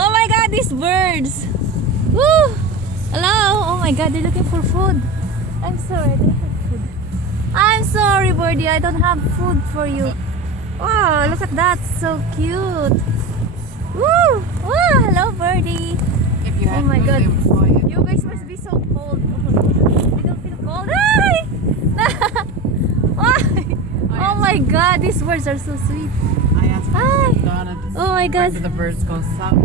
Oh my god, these birds! Woo! Hello! Oh my god, they're looking for food. I'm sorry, I don't have food. I'm sorry, birdie, I don't have food for you. Oh, look at that, so cute. Woo! Wow, hello, birdie. If you Oh had my food, god. they would fly it. You guys must be so cold. I don't feel cold. Hi! Why? Oh my god, these birds are so sweet. I asked Hi. Donna to Oh my when god. do the birds go south?